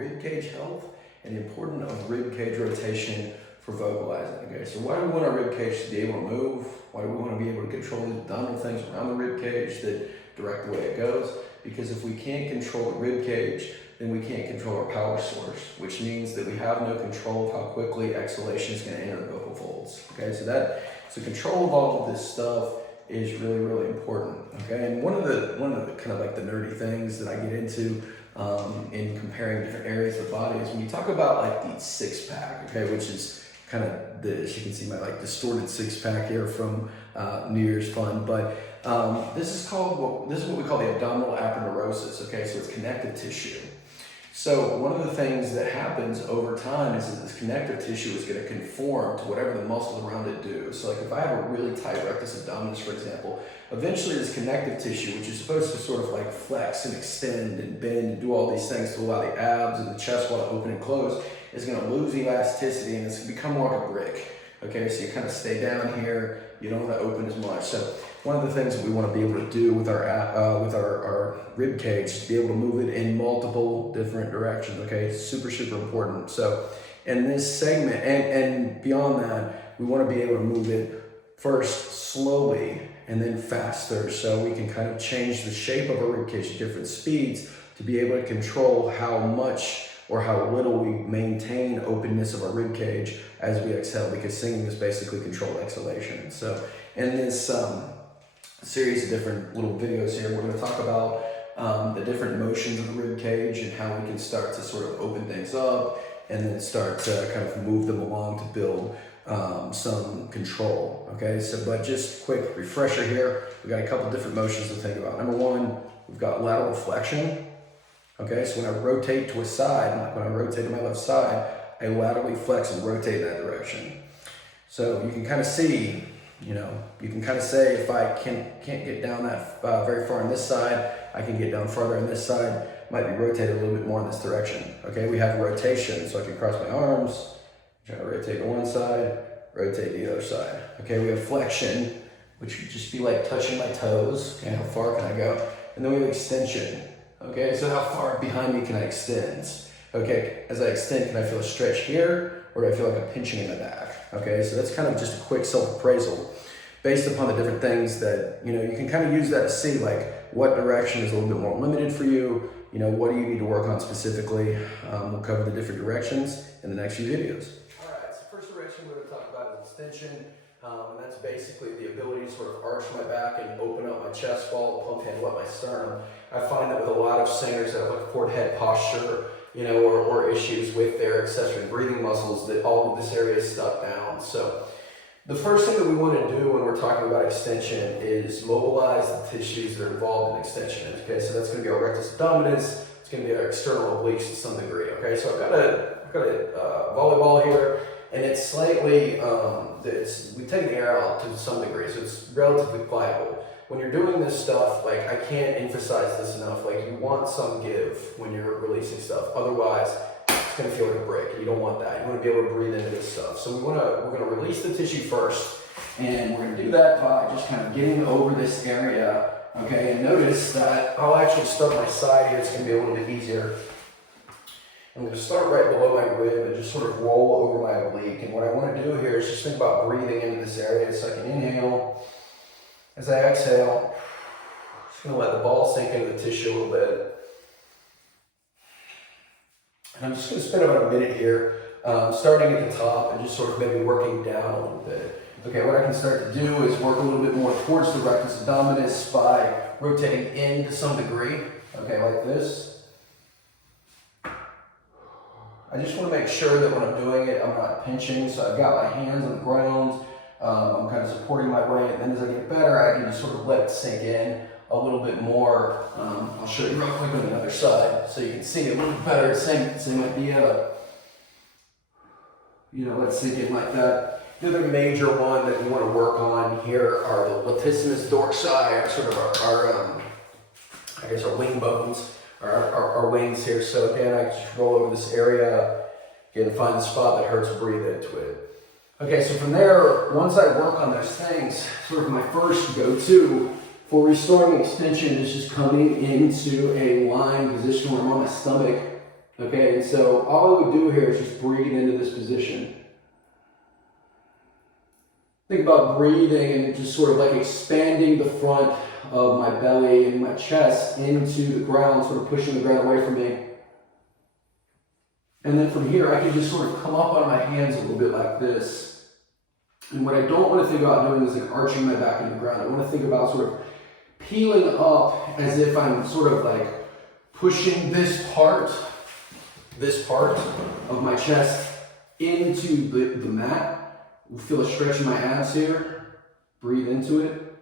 ribcage health and the importance of ribcage rotation for vocalizing. Okay, so why do we want our ribcage to be able to move? Why do we want to be able to control the abdominal things around the ribcage that direct the way it goes? Because if we can't control the ribcage, then we can't control our power source, which means that we have no control of how quickly exhalation is going to enter the vocal folds. Okay, so control of all of this stuff is really, really important. Okay, and one of the kind of like the nerdy things that I get into in comparing different areas of the body is when you talk about like the six pack, okay, which is kind of as you can see, my like distorted six pack here from New Year's fun, but this is what we call the abdominal aponeurosis. Okay, so it's connective tissue. So one of the things that happens over time is that this connective tissue is going to conform to whatever the muscles around it do. So like if I have a really tight rectus abdominis, for example, eventually this connective tissue, which is supposed to sort of like flex and extend and bend and do all these things to allow the abs and the chest wall to open and close, is going to lose elasticity and it's going to become more like a brick. Okay, so you kind of stay down here, you don't want to open as much. So one of the things that we want to be able to do with our rib cage is to be able to move it in multiple different directions. Okay, it's super, super important. So in this segment and beyond that, we want to be able to move it first slowly and then faster, so we can kind of change the shape of our rib cage at different speeds to be able to control how much or how little we maintain openness of our rib cage as we exhale, because singing is basically controlled exhalation. So in this series of different little videos here, we're going to talk about the different motions of the rib cage and how we can start to sort of open things up and then start to kind of move them along to build some control. Okay, so but just quick refresher here, we've got a couple different motions to think about. Number one, we've got lateral flexion. Okay, so when I rotate to a side, like when I rotate to my left side, I laterally flex and rotate in that direction. So you can kind of see, you can kind of say if I can't get down that very far on this side, I can get down farther on this side, might be rotated a little bit more in this direction. Okay, we have rotation, so I can cross my arms, try to rotate to one side, rotate the other side. Okay, we have flexion, which would just be like touching my toes. Okay, how far can I go? And then we have extension. Okay, so how far behind me can I extend? Okay, as I extend, can I feel a stretch here, or do I feel like a pinching in the back? Okay, so that's kind of just a quick self-appraisal based upon the different things that, you can kind of use that to see like what direction is a little bit more limited for you, what do you need to work on specifically. We'll cover the different directions in the next few videos. All right, so first direction we're going to talk about is extension. And that's basically the ability to sort of arch my back and open up my chest wall, pump handle up my sternum. I find that with a lot of singers that have like forward head posture, or issues with their accessory breathing muscles, that all of this area is stuck down. So the first thing that we want to do when we're talking about extension is mobilize the tissues that are involved in extension. Okay, so that's going to be our rectus abdominis. It's going to be our external obliques to some degree. Okay, so I've got a volleyball here, and it's slightly, we take the air out to some degree, so it's relatively pliable. When you're doing this stuff, like I can't emphasize this enough, like you want some give when you're releasing stuff. Otherwise, it's gonna feel like a break. You don't want that. You wanna be able to breathe into this stuff. So we're gonna release the tissue first, and we're gonna do that by just kind of getting over this area, okay? And notice that I'll actually start my side here. It's gonna be a little bit easier. I'm going to start right below my rib and just sort of roll over my oblique. And what I want to do here is just think about breathing into this area. So I can inhale. As I exhale, just going to let the ball sink into the tissue a little bit. And I'm just going to spend about a minute here, starting at the top and just sort of maybe working down a little bit. Okay, what I can start to do is work a little bit more towards the rectus abdominis by rotating in to some degree. Okay, like this. I just want to make sure that when I'm doing it, I'm not pinching. So I've got my hands on the ground. I'm kind of supporting my weight. And then as I get better, I can just sort of let it sink in a little bit more. I'll show you real quick on the other side so you can see a little bit better. Same idea. Let's sink in like that. The other major one that we want to work on here are the latissimus dorsi, or sort of our wing bones. Our wings here. So again, I just roll over this area, again, find the spot that hurts, breathe into it. Okay, so from there, once I work on those things, sort of my first go-to for restoring extension is just coming into a lying position where I'm on my stomach. Okay, and so all I would do here is just breathe into this position. Think about breathing and just sort of like expanding the front of my belly and my chest into the ground, sort of pushing the ground away from me. And then from here, I can just sort of come up on my hands a little bit like this. And what I don't want to think about doing is like arching my back into the ground. I want to think about sort of peeling up as if I'm sort of like pushing this part of my chest into the mat. Feel a stretch in my abs here. Breathe into it.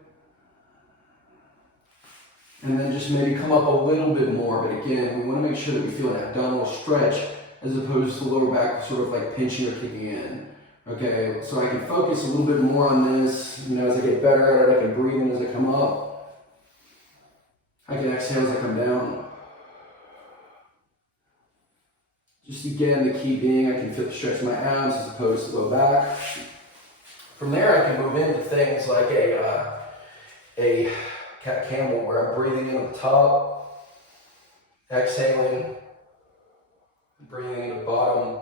And then just maybe come up a little bit more. But again, we want to make sure that we feel an abdominal stretch as opposed to the lower back sort of like pinching or kicking in. Okay, so I can focus a little bit more on this. You know, as I get better at it, I can breathe in as I come up. I can exhale as I come down. Just again, the key being I can feel the stretch in my abs as opposed to low back. From there, I can move into things like a cat camel, where I'm breathing in at the top, exhaling, breathing in the bottom,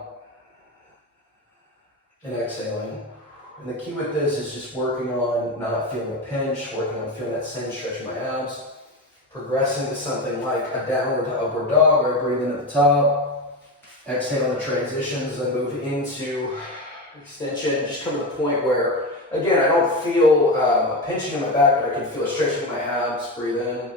and exhaling. And the key with this is just working on not feeling a pinch, working on feeling that same stretch in my abs, progressing to something like a downward to upward dog, where I breathe in at the top, exhale the transitions, and move into extension. Just come to the point where, again, I don't feel a pinching in my back, but I can feel a stretching in my abs. Breathe in,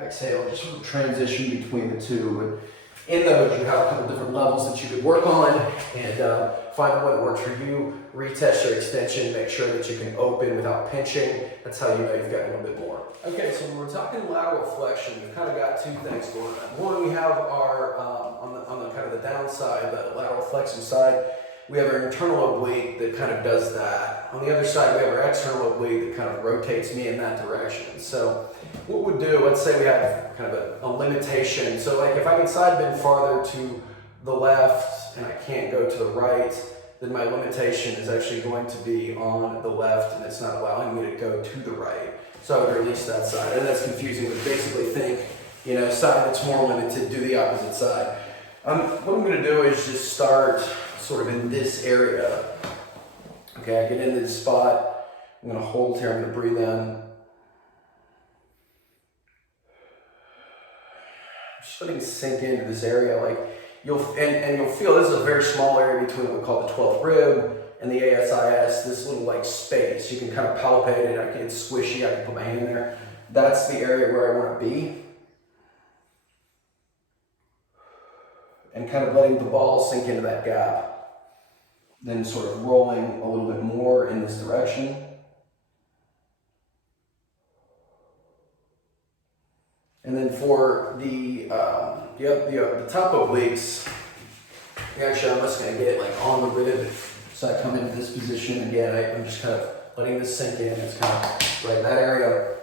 exhale, just sort of transition between the two. But in those, you have a couple different levels that you could work on and find what works for you. Retest your extension, make sure that you can open without pinching. That's how you know you've got a little bit more. Okay, so when we're talking lateral flexion, we've kind of got two things going on. One, we have our, on the kind of the downside, the lateral flexion side, we have our internal oblique that kind of does that. On the other side, we have our external oblique that kind of rotates me in that direction. So what we'd do, let's say we have kind of a limitation. So like if I can side bend farther to the left and I can't go to the right, then my limitation is actually going to be on the left and it's not allowing me to go to the right. So I would release that side. And that's confusing, but basically think, you know, side that's more limited, do the opposite side. What I'm going to do is just start sort of in this area. Okay, I get into this spot. I'm going to hold here. I'm going to breathe in. Just letting it sink into this area. Like you'll feel this is a very small area between what we call the 12th rib and the ASIS. This little like space. You can kind of palpate it. It's squishy. I can put my hand there. That's the area where I want to be. And kind of letting the ball sink into that gap. Then sort of rolling a little bit more in this direction. And then for the top obliques, actually I'm just going to get it like on the rib. So I come into this position again. I'm just kind of letting this sink in. It's kind of right in that area.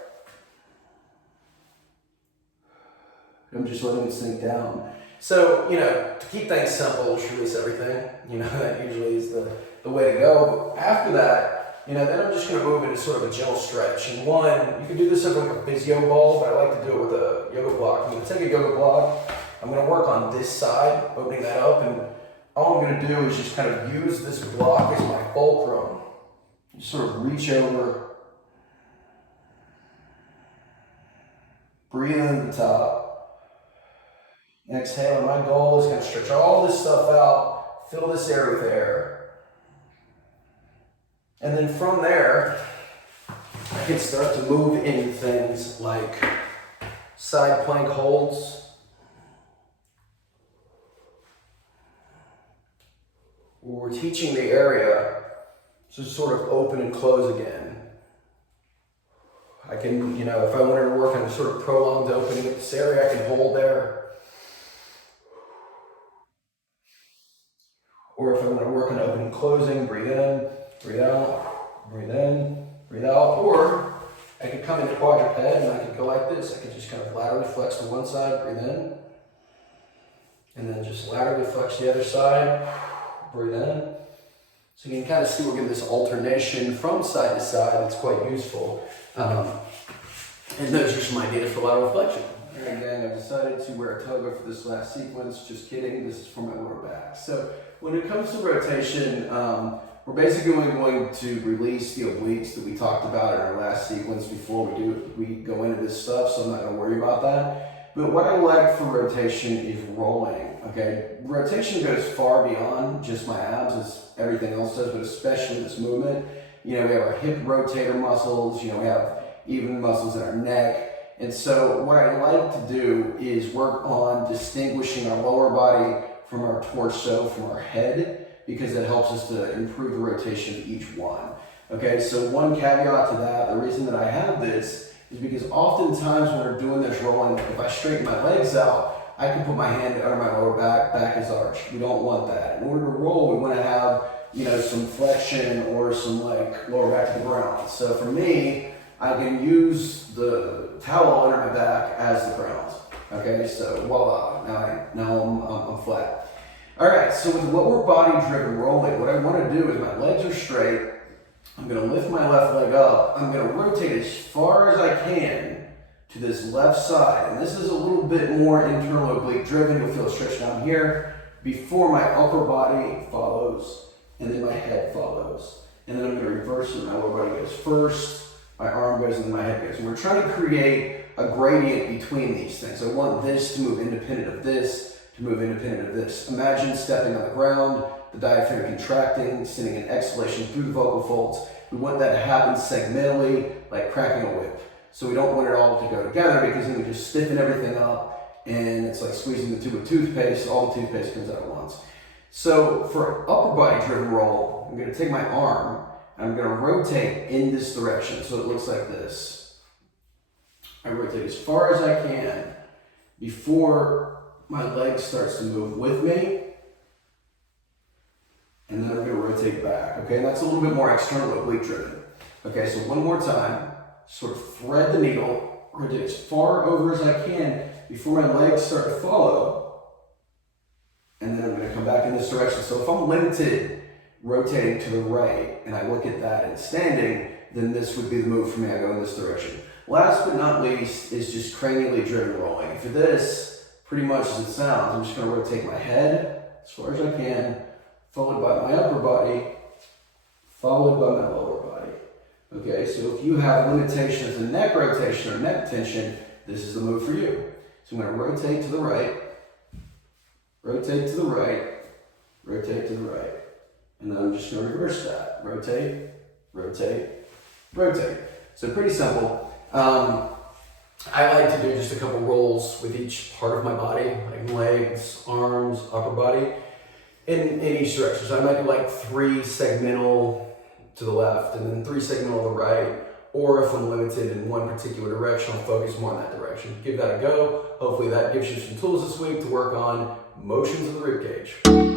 I'm just letting it sink down. So, you know, to keep things simple, just release everything. You know, that usually is the way to go. But after that, you know, then I'm just going to move into sort of a gentle stretch. And one, you can do this over like a physio ball, but I like to do it with a yoga block. I'm going to take a yoga block. I'm going to work on this side, opening that up. And all I'm going to do is just kind of use this block as my fulcrum. Just sort of reach over. Breathe in at the top. Exhale, and my goal is going to stretch all this stuff out, fill this area with air. And then from there, I can start to move into things like side plank holds. We're teaching the area to sort of open and close again. I can, you know, if I wanted to work on a sort of prolonged opening of this area, I can hold there. Or if I want to work on opening and closing, breathe in, breathe out, breathe in, breathe out. Or I could come into quadruped and I could go like this. I could just kind of laterally flex to one side, breathe in. And then just laterally flex to the other side, breathe in. So you can kind of see we're getting this alternation from side to side. It's quite useful. And those are some ideas for lateral flexion. Alright gang, I've decided to wear a toga for this last sequence. Just kidding, this is for my lower back. So when it comes to rotation, we're basically going to release the obliques that we talked about in our last sequence before we go into this stuff, so I'm not going to worry about that. But what I like for rotation is rolling, okay? Rotation goes far beyond just my abs as everything else does, but especially this movement. You know, we have our hip rotator muscles, you know, we have even muscles in our neck. And so what I like to do is work on distinguishing our lower body from our torso, from our head, because it helps us to improve the rotation of each one. Okay, so one caveat to that, the reason that I have this is because oftentimes when we're doing this rolling, if I straighten my legs out, I can put my hand under my lower back, back is arched. We don't want that. In order to roll, we want to have, you know, some flexion or some like lower back to the ground. So for me, I can use the towel under my back as the ground. Okay, so voila, now I'm flat. All right, so with lower body driven rolling, what I want to do is my legs are straight. I'm going to lift my left leg up. I'm going to rotate as far as I can to this left side. And this is a little bit more internal oblique driven. You'll feel a stretch down here before my upper body follows and then my head follows. And then I'm going to reverse it. My lower body goes first. My arm goes and then my head goes. And we're trying to create a gradient between these things. I want this to move independent of this, to move independent of this. Imagine stepping on the ground, the diaphragm contracting, sending an exhalation through the vocal folds. We want that to happen segmentally, like cracking a whip. So we don't want it all to go together because then we just stiffen everything up and it's like squeezing the tube of toothpaste, all the toothpaste comes out at once. So for upper body driven roll, I'm gonna take my arm, I'm going to rotate in this direction so it looks like this. I rotate as far as I can before my leg starts to move with me. And then I'm going to rotate back. Okay, and that's a little bit more external oblique driven. Okay, so one more time. Sort of thread the needle, rotate as far over as I can before my legs start to follow. And then I'm going to come back in this direction. So if I'm limited rotating to the right, and I look at that and standing, then this would be the move for me. I go in this direction. Last but not least is just cranially driven rolling. For this, pretty much as it sounds, I'm just going to rotate my head as far as I can, followed by my upper body, followed by my lower body. Okay, so if you have limitations in neck rotation or neck tension, this is the move for you. So I'm going to rotate to the right, rotate to the right, rotate to the right. And then I'm just going to reverse that. Rotate, rotate, rotate. So pretty simple. I like to do just a couple rolls with each part of my body, like legs, arms, upper body, in each direction. So I might do like 3 segmental to the left and then 3 segmental to the right. Or if I'm limited in one particular direction, I'll focus more on that direction. Give that a go. Hopefully that gives you some tools this week to work on motions of the rib cage.